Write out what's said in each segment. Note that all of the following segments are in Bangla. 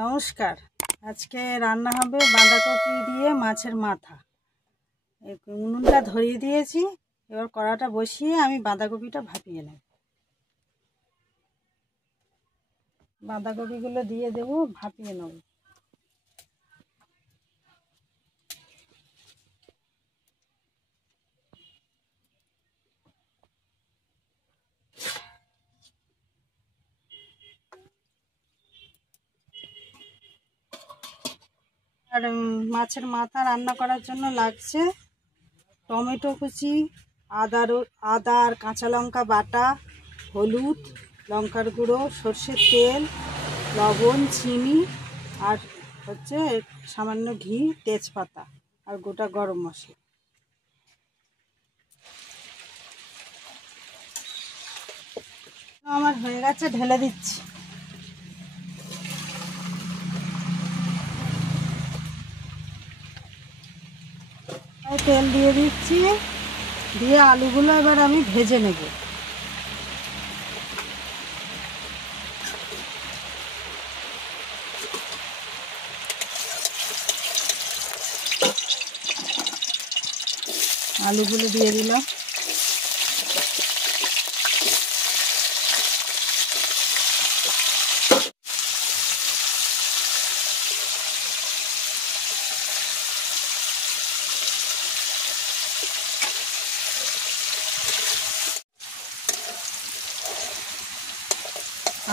নমস্কার। আজকে রান্না হবে বাঁধাকপি দিয়ে মাছের মাথা। উনুনটা ধরিয়ে দিয়েছি, এবার কড়াটা বসিয়ে আমি বাঁধাকপিটা ভাপিয়ে নেব। বাঁধাকপিগুলো দিয়ে দেবো, ভাপিয়ে নেব। আর মাছের মাথা রান্না করার জন্য লাগছে টমেটো কুচি, আদা আর কাঁচা লঙ্কা বাটা, হলুদ, লঙ্কার গুঁড়ো, সর্ষের তেল, লবণ, চিনি আর হচ্ছে সামান্য ঘি, তেজপাতা আর গোটা গরম মশলা। আমার হয়ে গেছে, ঢেলে দিচ্ছি। তেল দিয়ে দিচ্ছি, দিয়ে আলুগুলো এবার আমি ভেজে নেব। আলুগুলো দিয়ে দিলাম।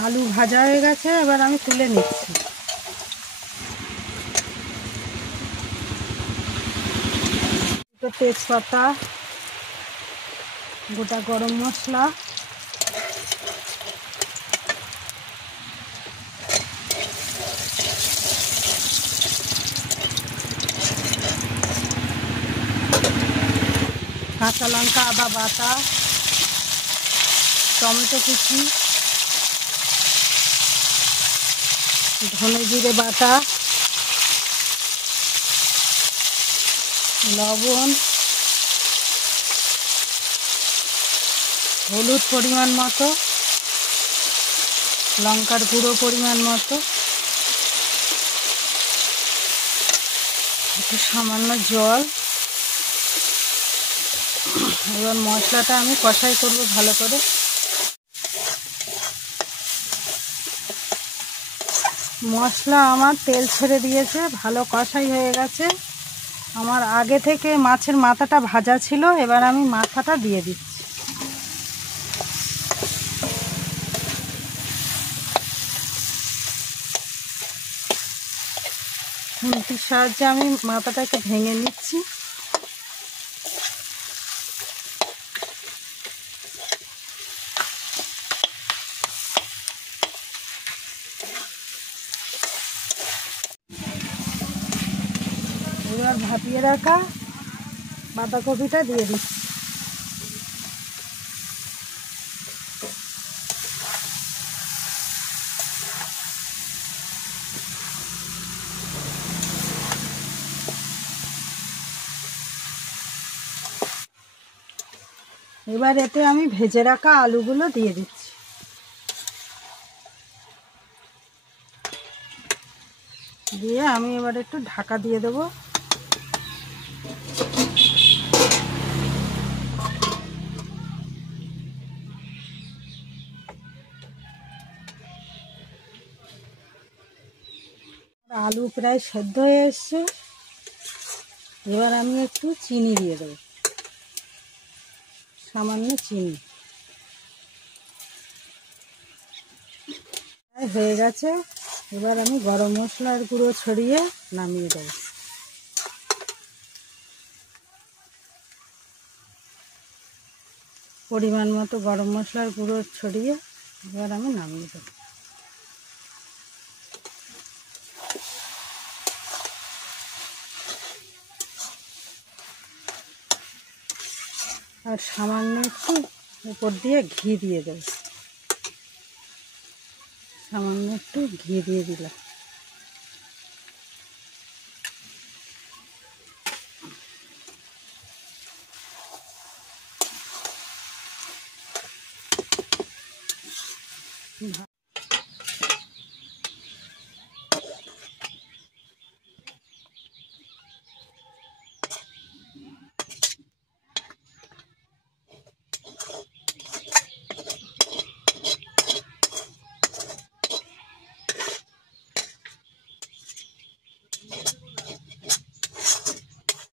আলু ভাজা হয়ে গেছে, এবার আমি তুলে নিচ্ছি। তেজপাতা, গোটা গরম মশলা, কাঁচা লঙ্কা, আদা বাটা, টমেটো কুচি, ধনে জিরে বাটা, লবণ, হলুদ পরিমাণ মতো, লঙ্কার গুঁড়ো পরিমাণ মতো, একটু সামান্য জল। এবার মশলাটা আমি কষাই করব ভালো করে। মশলা আমার তেল ছেড়ে দিয়েছে, ভালো কষাই হয়ে গেছে। আমার আগে থেকে মাছের মাথাটা ভাজা ছিল, এবার আমি মাথাটা দিয়ে দিচ্ছি। খুন্তির সাহায্যে আমি মাথাটাকে ভেঙে নিচ্ছি। এবার ভাপিয়ে রাখা বাঁধাকপিটা দিয়ে দিচ্ছি। এবার এতে আমি ভেজে রাখা আলুগুলো দিয়ে দিচ্ছি। দিয়ে আমি এবার একটু ঢাকা দিয়ে দেবো। আলু প্রায় সেদ্ধ হয়ে এসছে, এবার আমি একটু চিনি দিয়ে দেবো, সামান্য চিনি। হয়ে গেছে, এবার আমি গরম মশলার গুঁড়ো ছড়িয়ে নামিয়ে দেবো। পরিমাণ মতো গরম মশলার গুঁড়ো ছড়িয়ে এবার আমি নামিয়ে দেবো। আর সামান্য একটু উপর দিয়ে ঘি দিয়ে দেবো, সামান্য একটু ঘি দিয়ে দিলাম।